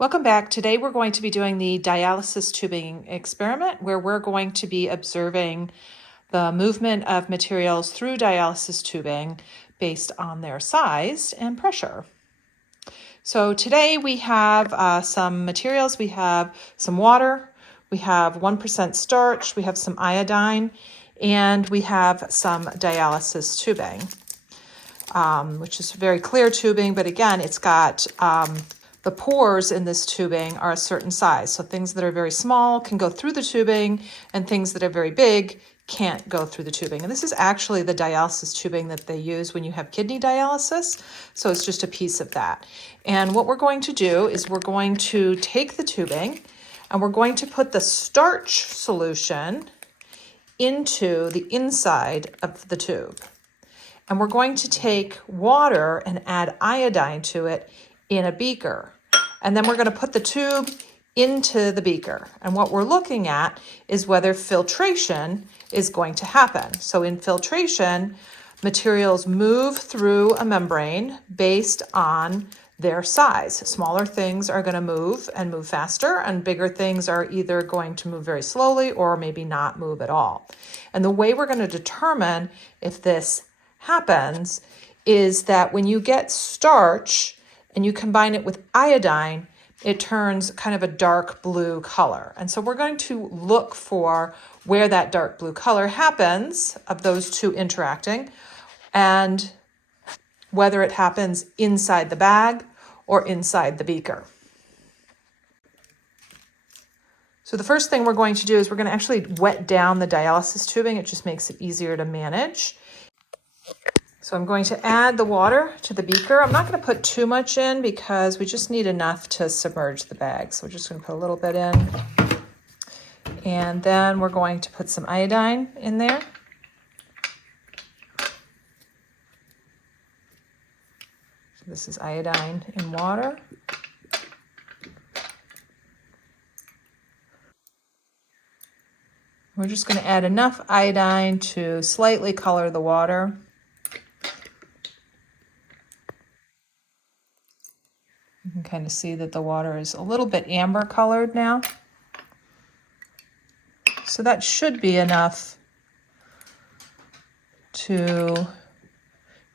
Welcome back. Today we're going to be doing the dialysis tubing experiment where we're going to be observing the movement of materials through dialysis tubing based on their size and pressure. So today we have some materials. We have some water, we have 1% starch, we have some iodine, and we have some dialysis tubing, which is very clear tubing, but again, it's got the pores in this tubing are a certain size. So things that are very small can go through the tubing, and things that are very big can't go through the tubing. And this is actually the dialysis tubing that they use when you have kidney dialysis. So it's just a piece of that. And what we're going to do is we're going to take the tubing and we're going to put the starch solution into the inside of the tube. And we're going to take water and add iodine to it in a beaker. And then we're going to put the tube into the beaker. And what we're looking at is whether filtration is going to happen. So in filtration, materials move through a membrane based on their size. Smaller things are going to move and move faster, and bigger things are either going to move very slowly or maybe not move at all. And the way we're going to determine if this happens is that when you get starch and you combine it with iodine, it turns kind of a dark blue color. And so we're going to look for where that dark blue color happens of those two interacting and whether it happens inside the bag or inside the beaker. So the first thing we're going to do is we're going to actually wet down the dialysis tubing. It just makes it easier to manage. So I'm going to add the water to the beaker. I'm not going to put too much in because we just need enough to submerge the bag. So we're just going to put a little bit in. And then we're going to put some iodine in there. So this is iodine in water. We're just going to add enough iodine to slightly color the water. You can kind of see that the water is a little bit amber colored now. So that should be enough to,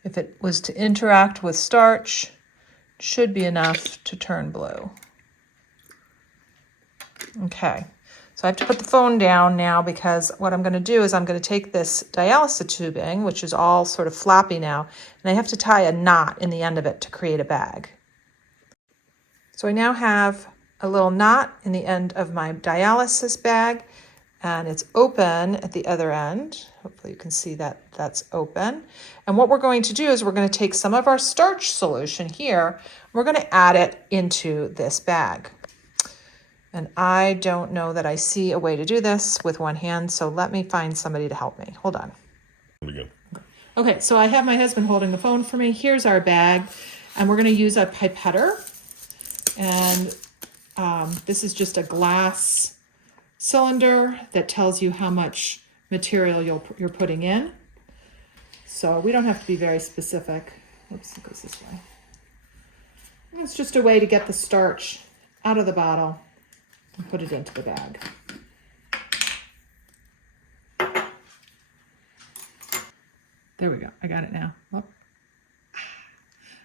if it was to interact with starch, should be enough to turn blue. Okay, so I have to put the phone down now because what I'm going to do is I'm going to take this dialysis tubing, which is all sort of flappy now, and I have to tie a knot in the end of it to create a bag. So I now have a little knot in the end of my dialysis bag, and it's open at the other end. Hopefully you can see that that's open. And what we're going to do is we're going to take some of our starch solution here, we're going to add it into this bag. And I don't know that I see a way to do this with one hand, so let me find somebody to help me. Hold on. Okay, so I have my husband holding the phone for me. Here's our bag, and we're going to use a pipetter. And this is just a glass cylinder that tells you how much material you're putting in. So we don't have to be very specific. Oops, it goes this way. It's just a way to get the starch out of the bottle and put it into the bag. There we go. I got it now. Oh.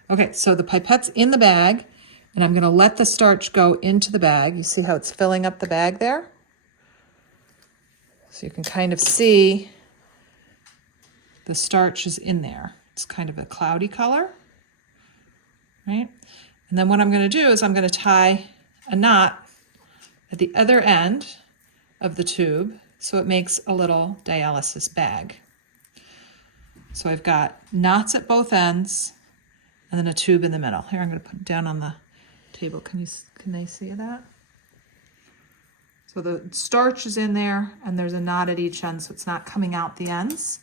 Okay, so the pipette's in the bag. And I'm going to let the starch go into the bag. You see how it's filling up the bag there? So you can kind of see the starch is in there. It's kind of a cloudy color, right? And then what I'm going to do is I'm going to tie a knot at the other end of the tube so it makes a little dialysis bag. So I've got knots at both ends and then a tube in the middle. Here, I'm going to put it down on the table. Can they see that? So the starch is in there and there's a knot at each end so it's not coming out the ends.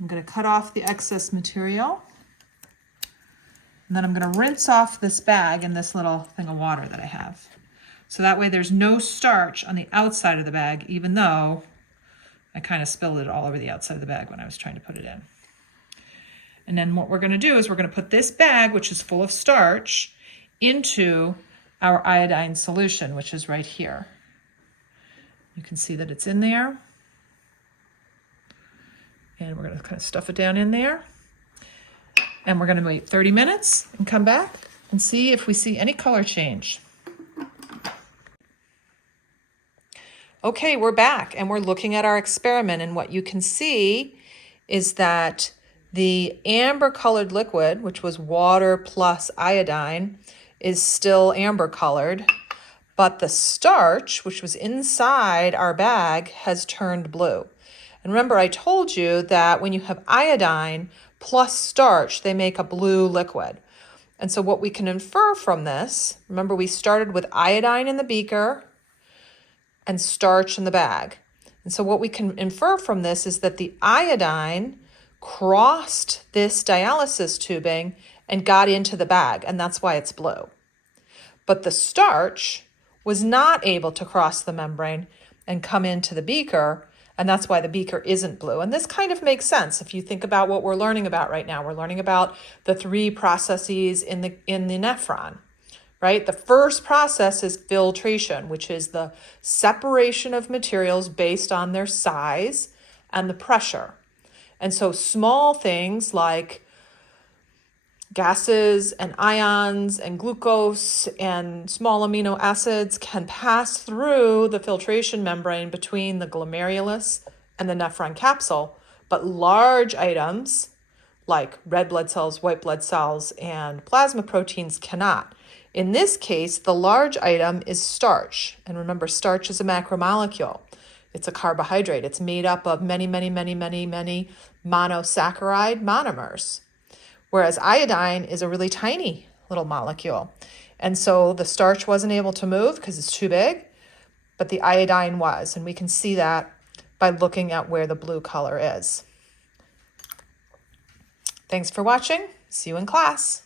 I'm going to cut off the excess material and then I'm going to rinse off this bag in this little thing of water that I have. So that way there's no starch on the outside of the bag, even though I kind of spilled it all over the outside of the bag when I was trying to put it in. And then what we're going to do is we're going to put this bag, which is full of starch, into our iodine solution, which is right here. You can see that it's in there. And we're going to kind of stuff it down in there. And we're going to wait 30 minutes and come back and see if we see any color change. Okay, we're back and we're looking at our experiment, and what you can see is that the amber colored liquid, which was water plus iodine, is still amber colored, but the starch, which was inside our bag, has turned blue. And remember, I told you that when you have iodine plus starch, they make a blue liquid. And so what we can infer from this, remember we started with iodine in the beaker and starch in the bag. And so what we can infer from this is that the iodine crossed this dialysis tubing and got into the bag, and that's why it's blue. But the starch was not able to cross the membrane and come into the beaker, and that's why the beaker isn't blue. And this kind of makes sense if you think about what we're learning about right now. We're learning about the three processes in the nephron, right? The first process is filtration, which is the separation of materials based on their size and the pressure. And so small things like gases and ions and glucose and small amino acids can pass through the filtration membrane between the glomerulus and the nephron capsule, but large items like red blood cells, white blood cells, and plasma proteins cannot. In this case, the large item is starch. And remember, starch is a macromolecule. It's a carbohydrate. It's made up of many monosaccharide monomers. Whereas iodine is a really tiny little molecule. And so the starch wasn't able to move because it's too big, but the iodine was. And we can see that by looking at where the blue color is. Thanks for watching. See you in class.